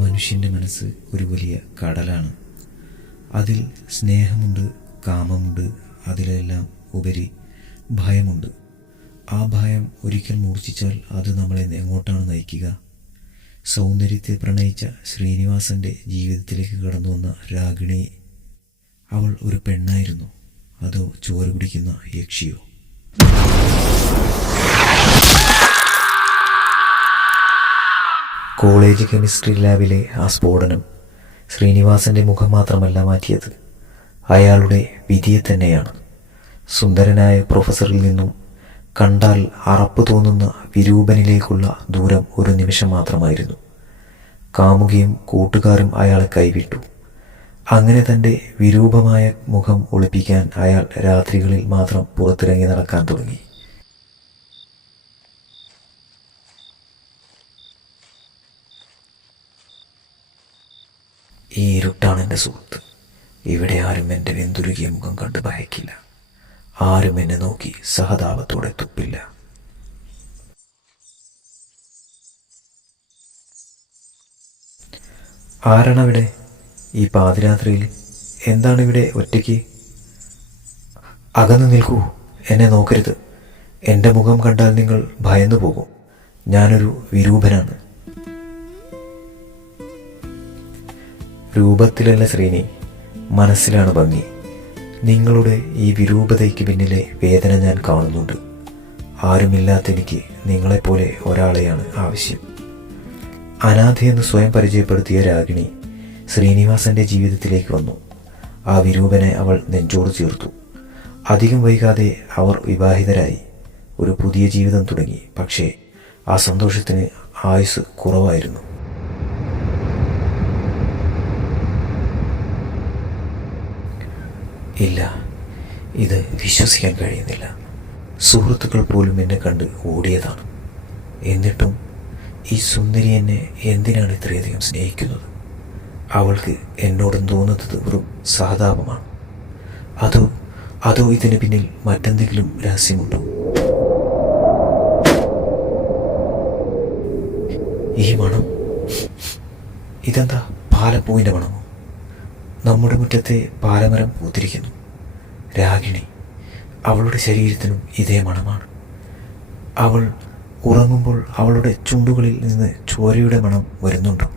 മനുഷ്യൻ്റെ മനസ്സ് ഒരു വലിയ കടലാണ്. അതിൽ സ്നേഹമുണ്ട്, കാമമുണ്ട്, അതിലെല്ലാം ഉപരി ഭയമുണ്ട്. ആ ഭയം ഒരിക്കൽ മൂർച്ഛിച്ചാൽ അത് നമ്മളെ എങ്ങോട്ടാണ് നയിക്കുക? സൗന്ദര്യത്തെ പ്രണയിച്ച ശ്രീനിവാസൻ്റെ ജീവിതത്തിലേക്ക് കടന്നു വന്ന രാഗിണി, അവൾ ഒരു പെണ്ണായിരുന്നു, അതോ ചോര കുടിക്കുന്ന യക്ഷിയോ? കോളേജ് കെമിസ്ട്രി ലാബിലെ ആ സ്ഫോടനം ശ്രീനിവാസൻ്റെ മുഖം മാത്രമല്ല മാറ്റിയത്, അയാളുടെ വിധിയെ തന്നെയാണ്. സുന്ദരനായ പ്രൊഫസറിൽ നിന്നും കണ്ടാൽ അറപ്പ് തോന്നുന്ന വിരൂപനിലേക്കുള്ള ദൂരം ഒരു നിമിഷം മാത്രമായിരുന്നു. കാമുകിയും കൂട്ടുകാരും അയാളെ കൈവിട്ടു. അങ്ങനെ തൻ്റെ വിരൂപമായ മുഖം ഒളിപ്പിക്കാൻ അയാൾ രാത്രികളിൽ മാത്രം പുറത്തിറങ്ങി നടക്കാൻ തുടങ്ങി. ഈ ഇരുട്ടാണ് എൻ്റെ സുഹൃത്ത്. ഇവിടെ ആരും എൻ്റെ വെന്തുരുകിയ മുഖം കണ്ട് ഭയക്കില്ല. ആരും എന്നെ നോക്കി സഹതാപത്തോടെ തുപ്പില്ല. ആരാണവിടെ ഈ പാതിരാത്രിയിൽ? എന്താണിവിടെ ഒറ്റയ്ക്ക്? അകന്നു നിൽക്കൂ, എന്നെ നോക്കരുത്. എൻ്റെ മുഖം കണ്ടാൽ നിങ്ങൾ ഭയന്നു പോകും. ഞാനൊരു വിരൂപനാണ്. രൂപത്തിലല്ല ശ്രീനി, മനസ്സിലാണ് ഭംഗി. നിങ്ങളുടെ ഈ വിരൂപതയ്ക്ക് പിന്നിലെ വേദന ഞാൻ കാണുന്നുണ്ട്. ആരുമില്ലാത്ത എനിക്ക് നിങ്ങളെപ്പോലെ ഒരാളെയാണ് ആവശ്യം. അനാഥയെന്ന് സ്വയം പരിചയപ്പെടുത്തിയ രാഗിണി ശ്രീനിവാസന്റെ ജീവിതത്തിലേക്ക് വന്നു. ആ വിരൂപനെ അവൾ നെഞ്ചോട് ചേർത്തു. അധികം വൈകാതെ അവർ വിവാഹിതരായി ഒരു പുതിയ ജീവിതം തുടങ്ങി. പക്ഷേ ആ സന്തോഷത്തിന് ആയുസ് കുറവായിരുന്നു. ഇല്ല, ഇത് വിശ്വസിക്കാൻ കഴിയുന്നില്ല. സുഹൃത്തുക്കൾ പോലും എന്നെ കണ്ട് ഓടിയതാണ്. എന്നിട്ടും ഈ സുന്ദരി എന്നെ എന്തിനാണ് ഇത്രയധികം സ്നേഹിക്കുന്നത്? അവൾക്ക് എന്നോടും തോന്നുന്നത് വെറും സഹതാപമാണ്. അതോ ഇതിന് പിന്നിൽ മറ്റെന്തെങ്കിലും രഹസ്യമുണ്ടോ? ഈ മണം, ഇതെന്താ പാലപ്പൂവിൻ്റെ മണമോ? നമ്മുടെ മുറ്റത്തെ പാലമരം പൂത്തിരിക്കുന്നു. രാഗിണി, അവളുടെ ശരീരത്തിനും ഇതേ മണമാണ്. അവൾ ഉറങ്ങുമ്പോൾ അവളുടെ ചുണ്ടുകളിൽ നിന്ന് ചോരയുടെ മണം വരുന്നുണ്ടോ?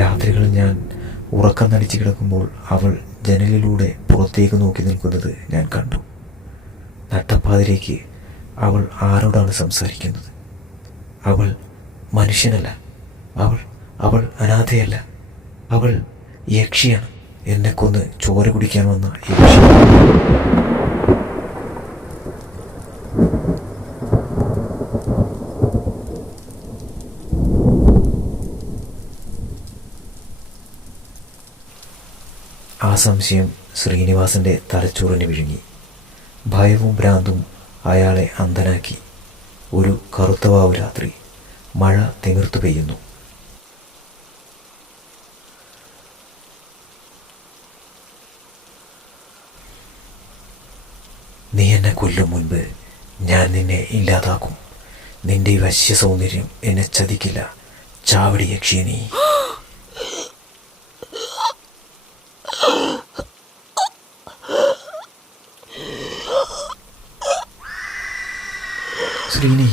രാത്രികളിൽ ഞാൻ ഉറക്കം നടിച്ചു കിടക്കുമ്പോൾ അവൾ ജനലിലൂടെ പുറത്തേക്ക് നോക്കി നിൽക്കുന്നത് ഞാൻ കണ്ടു. നട്ടപ്പാതിരേക്ക് അവൾ ആരോടാണ് സംസാരിക്കുന്നത്? അവൾ മനുഷ്യനല്ല. അവൾ അനാഥയല്ല. അവൾ യക്ഷിയാണ്. എന്നെ കൊന്ന് ചോര കുടിക്കാൻ വന്ന യക്ഷി. ആ സംശയം ശ്രീനിവാസന്റെ തലച്ചോറിന് വിഴുങ്ങി. ഭയവും ഭ്രാന്തും അയാളെ അന്ധനാക്കി. ഒരു കറുത്തവാവു രാത്രി, മഴ തിമിർത്തു പെയ്യുന്നു. നീ എന്നെ കൊല്ലും മുൻപ് ഞാൻ നിന്നെ ഇല്ലാതാക്കും. നിന്റെ ഈ വശ്യ സൗന്ദര്യം എന്നെ ചതിക്കില്ല. ചാവടി യക്ഷിയെ നീ. ശ്രീനി,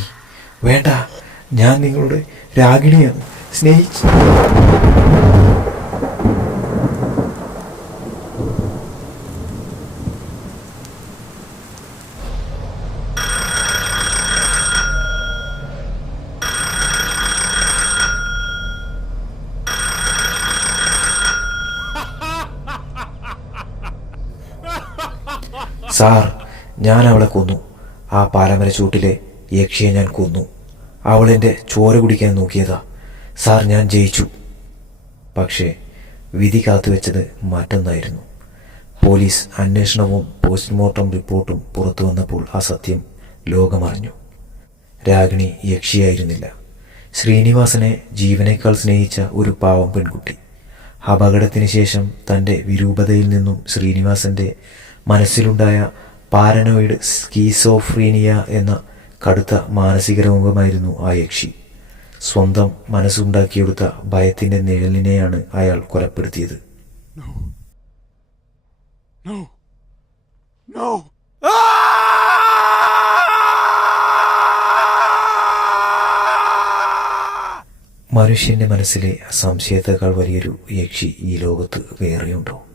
വേണ്ട. ഞാൻ നിങ്ങളുടെ രാഗിണിയാണ്. സ്നേഹിച്ചു. സാർ, ഞാൻ അവളെ കൊന്നു. ആ പാലമര ചൂട്ടിലെ യക്ഷിയെ ഞാൻ കൊന്നു. അവൾ എൻ്റെ ചോര കുടിക്കാൻ നോക്കിയതാ. സാർ, ഞാൻ ജയിച്ചു. പക്ഷേ വിധി കാത്തുവെച്ചത് മറ്റൊന്നായിരുന്നു. പോലീസ് അന്വേഷണവും പോസ്റ്റ്മോർട്ടം റിപ്പോർട്ടും പുറത്തു വന്നപ്പോൾ ആ സത്യം ലോകമറിഞ്ഞു. രാഗിണി യക്ഷിയായിരുന്നില്ല. ശ്രീനിവാസനെ ജീവനേക്കാൾ സ്നേഹിച്ച ഒരു പാവം പെൺകുട്ടി. അപകടത്തിന് ശേഷം തൻ്റെ വിരൂപതയിൽ നിന്നും ശ്രീനിവാസന്റെ മനസ്സിലുണ്ടായ പാരനോയിഡ് സ്കീസോഫ്രീനിയ എന്ന കടുത്ത മാനസിക രോഗമായിരുന്നു ആ യക്ഷി. സ്വന്തം മനസ്സുണ്ടാക്കിയെടുത്ത ഭയത്തിന്റെ നിഴലിനെയാണ് അയാൾ കൊലപ്പെടുത്തിയത്. മനുഷ്യന്റെ മനസ്സിലെ സംശയത്തേക്കാൾ വലിയൊരു യക്ഷി ഈ ലോകത്ത് വേറെയുണ്ടോ?